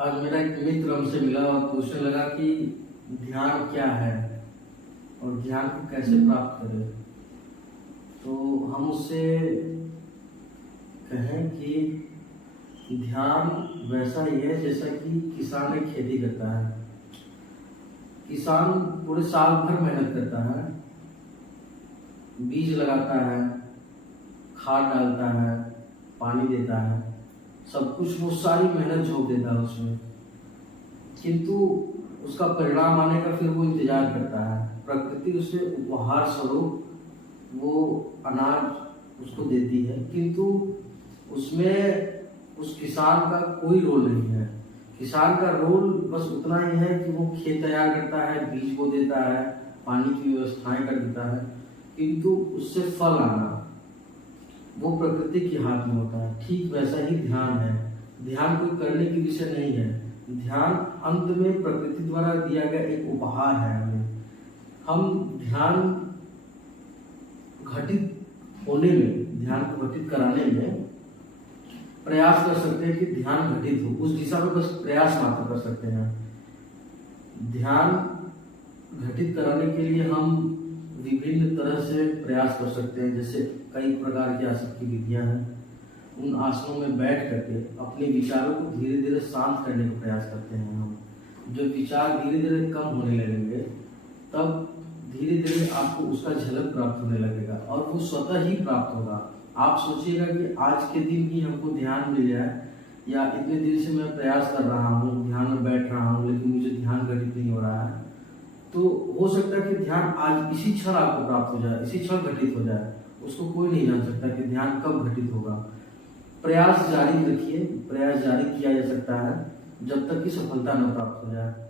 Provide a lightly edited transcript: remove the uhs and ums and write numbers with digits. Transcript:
आज मेरा एक मित्र हमसे मिला और पूछने लगा कि ध्यान क्या है और ध्यान को कैसे प्राप्त करें। तो हम उससे कहें कि ध्यान वैसा ही है जैसा कि किसान एक खेती करता है। किसान पूरे साल भर मेहनत करता है, बीज लगाता है, खाद डालता है, पानी देता है, सब कुछ वो सारी मेहनत झोंक देता है उसमें, किंतु उसका परिणाम आने का फिर वो इंतजार करता है। प्रकृति उसे उपहार स्वरूप वो अनाज उसको देती है, किंतु उसमें उस किसान का कोई रोल नहीं है। किसान का रोल बस उतना ही है कि वो खेत तैयार करता है, बीज बो देता है, पानी की व्यवस्थाएं कर देता है, किंतु उससे फल आना वो प्रकृति के हाथ में होता है। ठीक वैसा ही ध्यान है। ध्यान कोई करने की विषय नहीं है। ध्यान अंत में प्रकृति द्वारा दिया गया एक उपहार है हमें। हम ध्यान घटित होने में, ध्यान को घटित कराने में प्रयास कर सकते हैं कि ध्यान घटित हो, उस दिशा में बस प्रयास मात्र कर सकते हैं। ध्यान घटित कराने के लिए हम विभिन्न तरह से प्रयास कर सकते हैं, जैसे कई प्रकार की आसन की विधियां हैं। उन आसनों में बैठ करके अपने विचारों को धीरे धीरे शांत करने का प्रयास करते हैं हम। जब विचार धीरे धीरे कम होने लगेंगे तब धीरे धीरे आपको उसका झलक प्राप्त होने लगेगा और वो स्वतः ही प्राप्त होगा। आप सोचिएगा कि आज के दिन ही हमको ध्यान मिल जाए, या इतने दिन से मैं प्रयास कर रहा हूँ, ध्यान में बैठ रहा हूँ, लेकिन मुझे ध्यान घटित नहीं हो रहा है। तो हो सकता है कि ध्यान आज इसी क्षण आपको प्राप्त हो जाए, इसी क्षण घटित हो जाए। उसको कोई नहीं जान सकता कि ध्यान कब घटित होगा। प्रयास जारी रखिए, प्रयास जारी किया जा सकता है जब तक कि सफलता न प्राप्त हो जाए।